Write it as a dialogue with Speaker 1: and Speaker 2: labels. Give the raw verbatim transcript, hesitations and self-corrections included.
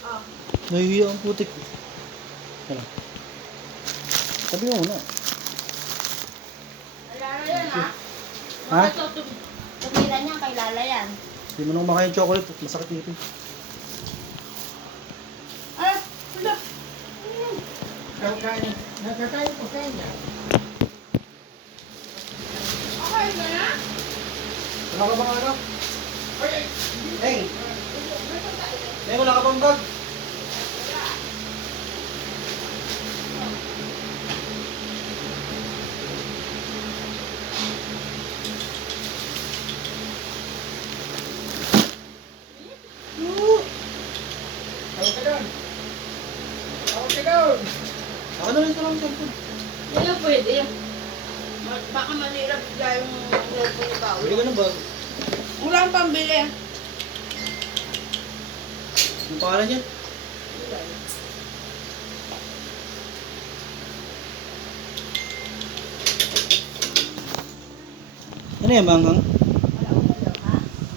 Speaker 1: Oh.
Speaker 2: Nahihiya ang putik. Ano? Sabi mo muna.
Speaker 1: Lala yan ha?
Speaker 2: Ha?
Speaker 1: Ito, tumira niya kay Lala yan.
Speaker 2: Hindi mo nang kumakain chocolate. Masakit dito.
Speaker 1: Ah, wala.
Speaker 3: Kakain. Nakakain po kain niya.
Speaker 1: Okay ka na?
Speaker 2: Wala ka bang ano? Hey! Hey, wala ka bang bag?
Speaker 3: Tawag ka doon. Tawag ka doon.
Speaker 2: Ako na rin sa lang cellphone.
Speaker 1: Hindi na pwede. Ma- Baka manira bigla yung cellphone ni Paolo.
Speaker 2: Bili ka ng bag.
Speaker 1: Wala kang pambili.
Speaker 2: Yung pangalan niya? Ano yan, manghang?